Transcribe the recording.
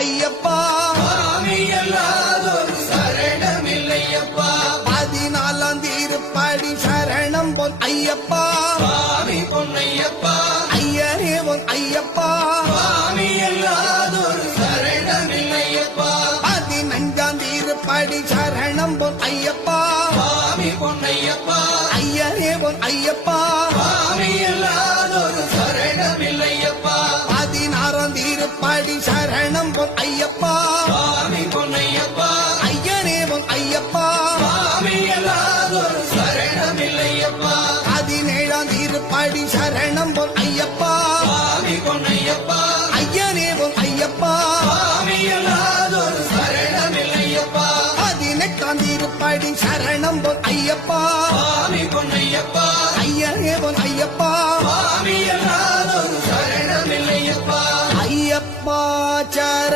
ஐயப்பா சுவாமி அல்லாதொரு சரணமில்லையப்பா 14ஆம் திருப்படி சரணம் பொன் ஐயப்பா சுவாமி பொன்னையப்பா ஐயரே பொன் ஐயப்பா சுவாமி அல்லாதொரு சரணமில்லையப்பா 15ஆம் திருப்படி சரணம் பொன் ஐயப்பா சுவாமி பொன்னையப்பா ஐயரே பொன் ஐயப்பா சுவாமி அல்லாதொரு சரணமில்லையப்பா 16ஆம் திருப்படி சரணம் பொன் ஐயப்பா சுவாமி பொன்னையப்பா ஐயரே பொன் ஐயப்பா சுவாமி அல்லாதொரு சரணமில்லையப்பா 17ஆம் திருப்படி சரணம் பொன் ஐயப்பா சுவாமி பொன்னையப்பா ஐயரே பொன் ஐயப்பா சுவாமி அல்லாதொரு சரணமில்லையப்பா 18ஆம் திருப்படி சரணம் பொன் ஐயப்பா சுவாமி பொன்னையப்பா